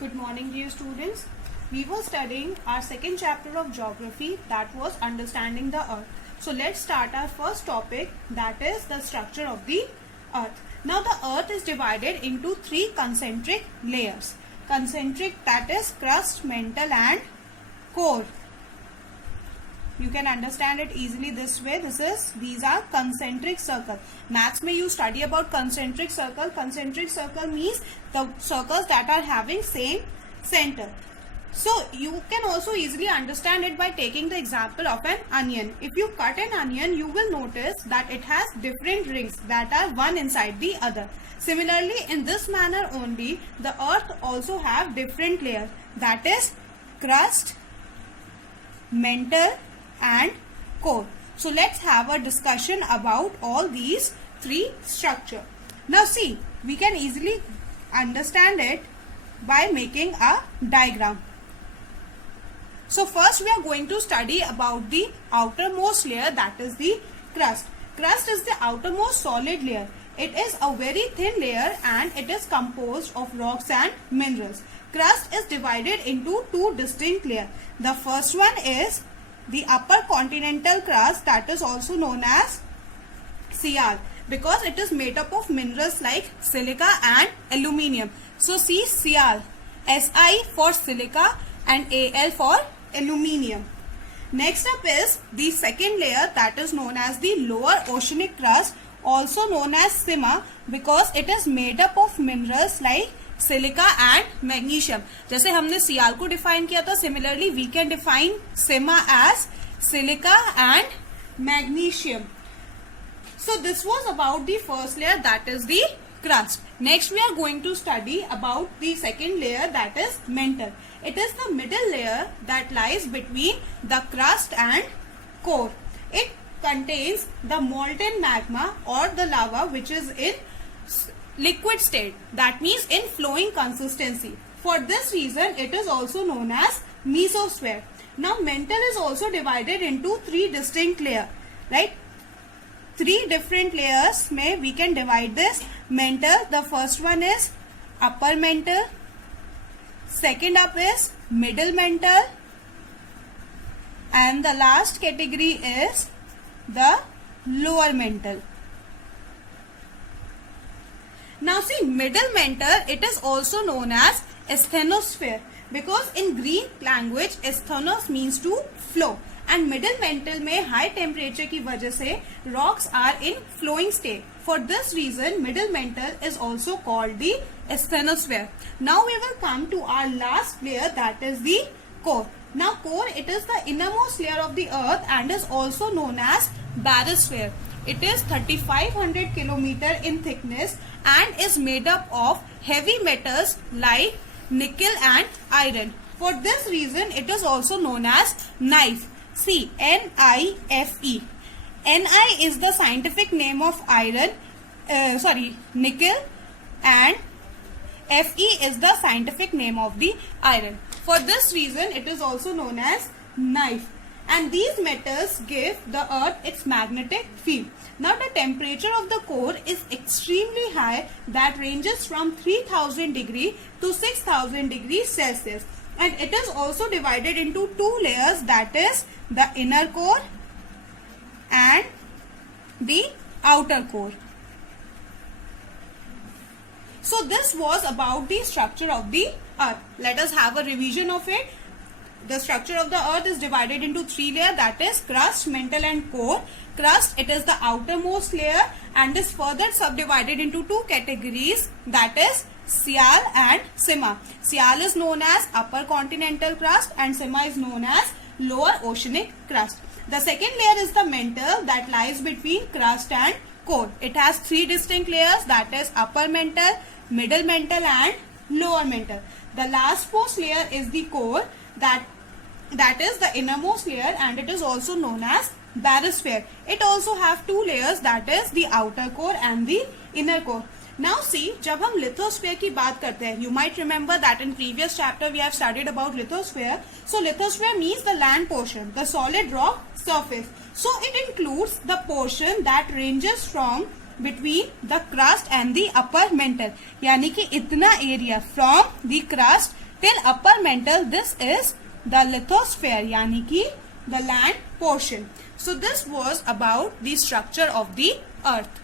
Good morning, dear students. We were studying our second chapter of geography, that was understanding the earth. So let's start our first topic, that is the structure of the earth. Now the earth is divided into three concentric layers. Concentric, that is crust, mantle and core. You can understand it easily this way. These are concentric circles. Maths में you study about concentric circle. Concentric circle means the circles that are having same center. So you can also easily understand it by taking the example of an onion. If you cut an onion, you will notice that it has different rings that are one inside the other. Similarly, in this manner only, the earth also have different layers. That is crust, mantle and core. So let's have a discussion about all these three structures. Now see, we can easily understand it by making a diagram. So first we are going to study about the outermost layer, that is the crust. Crust is the outermost solid layer. It is a very thin layer and it is composed of rocks and minerals. Crust is divided into two distinct layers. The first one is the upper continental crust, that is also known as Sial, because it is made up of minerals like silica and aluminium. So see Sial, Si for silica and Al for aluminium. Next up is the second layer, that is known as the lower oceanic crust, also known as Sima, because it is made up of minerals like silica and magnesium. जैसे हमने sial को define किया था, similarly we can define sima as silica and magnesium. So this was about the first layer, that is the crust. Next we are going to study about the second layer, that is mantle. It is the middle layer that lies between the crust and core. It contains the molten magma or the lava which is in liquid state, that means in flowing consistency. For this reason it is also known as mesosphere. Now mantle is also divided into three distinct layers, right? Three different layers may we can divide this mantle. The first one is upper mantle, second up is middle mantle, and the last category is the lower mantle. Now see, middle mantle, it is also known as asthenosphere, because in Greek language asthenos means to flow, and middle mantle में high temperature की वजह से rocks are in flowing state. For this reason middle mantle is also called the asthenosphere. Now we will come to our last layer, that is the core. Now core, it is the innermost layer of the earth and is also known as barosphere. It is 3500 km in thickness and is made up of heavy metals like nickel and iron. For this reason it is also known as knife. See, N-I-F-E. Ni is the scientific name of nickel, and Fe is the scientific name of the iron. For this reason it is also known as knife. And these metals give the earth its magnetic field. Now the temperature of the core is extremely high, that ranges from 3000 degree to 6000 degrees Celsius. And it is also divided into two layers, that is the inner core and the outer core. So this was about the structure of the earth. Let us have a revision of it. The structure of the earth is divided into three layers, that is crust, mantle and core. Crust, it is the outermost layer and is further subdivided into two categories, that is Sial and Sima. Sial is known as upper continental crust and Sima is known as lower oceanic crust. The second layer is the mantle that lies between crust and core. It has three distinct layers, that is upper mantle, middle mantle and lower mantle. The last most layer is the core, that is the innermost layer and it is also known as barosphere. It also have two layers, that is the outer core and the inner core. Now see, जब हम lithosphere की बात करते हैं, you might remember that in previous chapter we have studied about lithosphere. So lithosphere means the land portion, the solid rock surface. So it includes the portion that ranges from between the crust and the upper mantle, यानी कि इतना area from the crust Till upper mantle, this is the lithosphere, यानी कि the land portion. So this was about the structure of the earth.